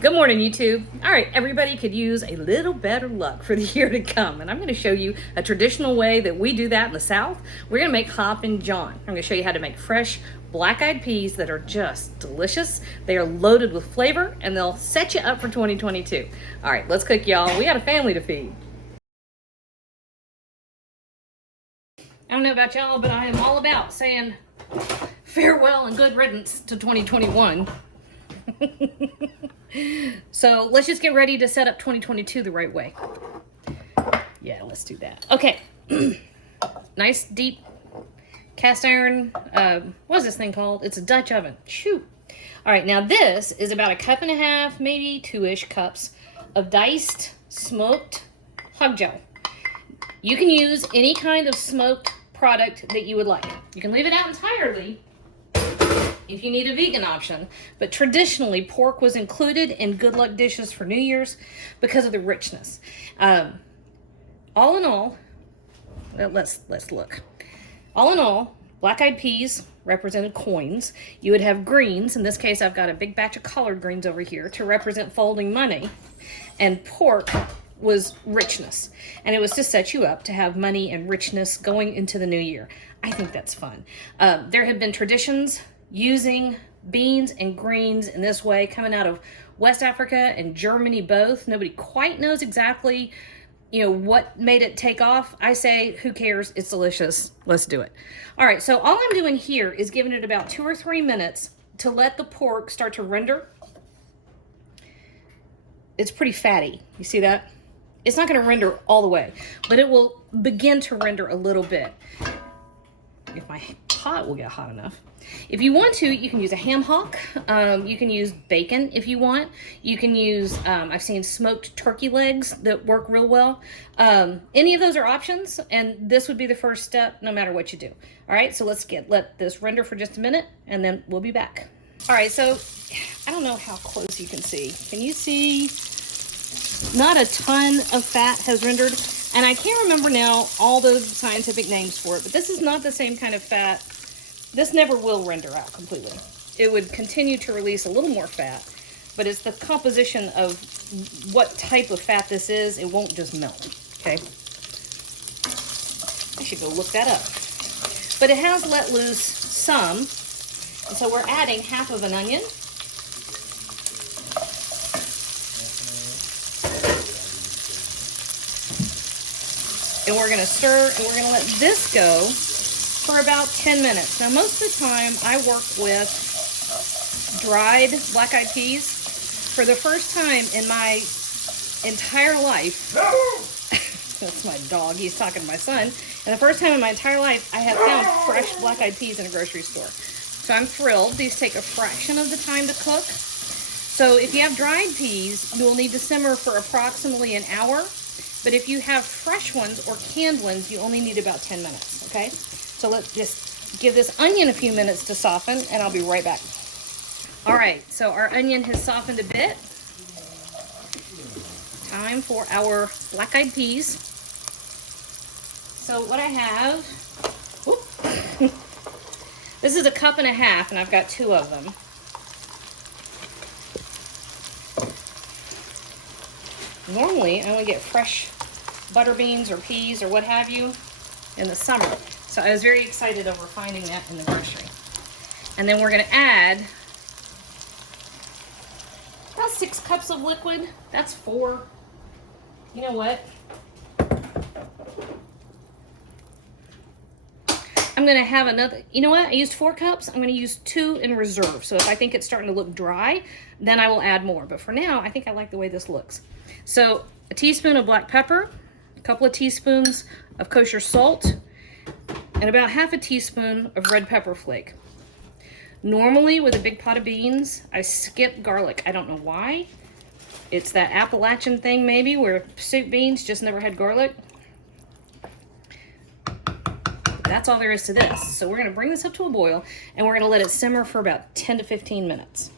Good morning, YouTube. All right, everybody could use a little better luck for the year to come, and I'm going to show you a traditional way that we do that in the South. We're going to make Hoppin John. I'm going to show you how to make fresh black-eyed peas that are just delicious. They are loaded with flavor, and they'll set you up for 2022. All right, let's cook, y'all. We got a family to feed. I don't know about y'all, but I am all about saying farewell and good riddance to 2021. So let's just get ready to set up 2022 the right way. Yeah, let's do that. Okay. Nice deep cast iron, what is this thing called? It's a Dutch oven. Shoo. All right, now this is about 1.5 cups, maybe 2-ish cups of diced smoked hog jowl. You can use any kind of smoked product that you would like. You can leave it out entirely if you need a vegan option, but traditionally pork was included in good luck dishes for New Year's because of the richness. All in all, well, let's look. All in all, black-eyed peas represented coins. You would have greens. In this case, I've got a big batch of collard greens over here to represent folding money, and pork was richness, and it was to set you up to have money and richness going into the new year. I think that's fun. There have been traditions using beans and greens in this way coming out of West Africa and Germany both. Nobody quite knows exactly, what made it take off. I say, who cares? It's delicious. Let's do it. All right, so all I'm doing here is giving it about 2 or 3 minutes to let the pork start to render. It's pretty fatty. You see that? It's not going to render all the way, but it will begin to render a little bit. If my pot will get hot enough. If you want to, you can use a ham hock. You can use bacon if you want. You can use, I've seen smoked turkey legs that work real well. Any of those are options, and this would be the first step no matter what you do. All right, so let this render for just a minute, and then we'll be back. All right, so I don't know how close you can see. Can you see? Not a ton of fat has rendered, and I can't remember now all the scientific names for it, but this is not the same kind of fat. This never will render out completely. It would continue to release a little more fat, but it's the composition of what type of fat this is. It won't just melt, okay? I should go look that up. But it has let loose some, and so we're adding half of an onion. And we're gonna stir, and we're gonna let this go for about 10 minutes. Now, most of the time, I work with dried black-eyed peas. For the first time in my entire life, that's my dog, he's talking to my son, and the first time in my entire life, I have found fresh black-eyed peas in a grocery store. So I'm thrilled. These take a fraction of the time to cook. So if you have dried peas, you will need to simmer for approximately an hour. But if you have fresh ones or canned ones, you only need about 10 minutes, okay? So let's just give this onion a few minutes to soften, and I'll be right back. All right, so our onion has softened a bit. Time for our black-eyed peas. So what I have, this is 1.5 cups, and I've got 2 of them. Normally, I only get fresh butter beans or peas or what have you in the summer. So I was very excited over finding that in the grocery. And then we're gonna add about 6 cups of liquid. That's 4. You know what? I'm gonna have another, you know what? I used 4 cups. I'm gonna use 2 in reserve. So if I think it's starting to look dry, then I will add more. But for now, I think I like the way this looks. So a teaspoon of black pepper, a couple of teaspoons of kosher salt, and about half a teaspoon of red pepper flake. Normally with a big pot of beans, I skip garlic. I don't know why. It's that Appalachian thing maybe where soup beans just never had garlic. That's all there is to this. So we're gonna bring this up to a boil, and we're gonna let it simmer for about 10 to 15 minutes.